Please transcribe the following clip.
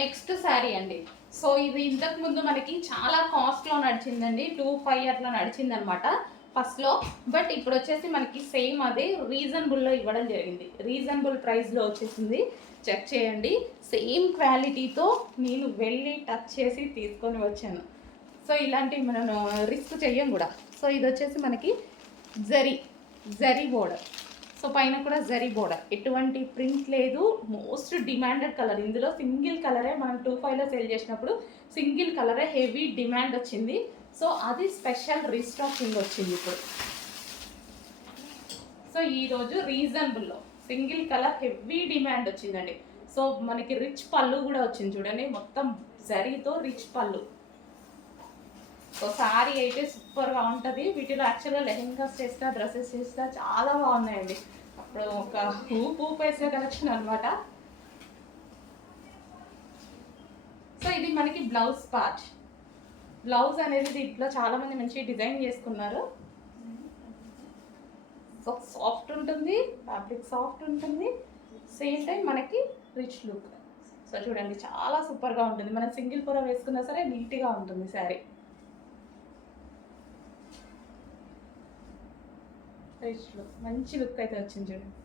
Next sari అండి. So ఇది ఇంతకు ముందు మనకి చాలా కాస్ట్లో నడిచిందండి, 2,500 అట్లా నడిచింది అనమాట ఫస్ట్లో. బట్ ఇప్పుడు వచ్చేసి మనకి సేమ్ అదే రీజనబుల్లో ఇవ్వడం జరిగింది. రీజనబుల్ ప్రైస్లో వచ్చేసింది. చెక్ చేయండి. సేమ్ క్వాలిటీతో నేను వెళ్ళి టచ్ చేసి తీసుకొని వచ్చాను. సో ఇలాంటివి మనం రిస్క్ చెయ్యం కూడా. సో ఇది వచ్చేసి మనకి జరీ బోర్డర్. సో పైన కూడా జరీ బోర్డర్, ఎటువంటి ప్రింట్ లేదు. Most demanded colour. ఇందులో సింగిల్ కలరే మనం 2,500లో సేల్ చేసినప్పుడు సింగిల్ కలరే హెవీ డిమాండ్ వచ్చింది. సో అది స్పెషల్ రీస్టాకింగ్ వచ్చింది ఇప్పుడు. సో ఈరోజు రీజనబుల్లో సింగిల్ కలర్ హెవీ డిమాండ్ వచ్చిందండి. సో మనకి రిచ్ పళ్ళు కూడా వచ్చింది చూడండి, మొత్తం జరీతో రిచ్ పళ్ళు. సో శారీ అయితే సూపర్గా ఉంటుంది. వీటిలో యాక్చువల్గా లెహెంగాస్ చేస్తా, డ్రెస్సెస్ చేస్తా చాలా బాగున్నాయండి. అప్పుడు ఒక ఊపు వేసే కలెక్షన్ అనమాట. సో ఇది మనకి బ్లౌజ్ పార్ట్. బ్లౌజ్ అనేది దీంట్లో చాలామంది మంచి డిజైన్ చేసుకున్నారు. సో సాఫ్ట్ ఉంటుంది, ఫ్యాబ్రిక్ సాఫ్ట్ ఉంటుంది, సేమ్ టైం మనకి రిచ్ లుక్. సో చూడండి చాలా సూపర్గా ఉంటుంది. మనం సింగిల్ పొర వేసుకున్నా సరే నీట్గా ఉంటుంది శారీ. రిచ్ లుక్, మంచి లుక్ అయితే వచ్చింది చూడండి.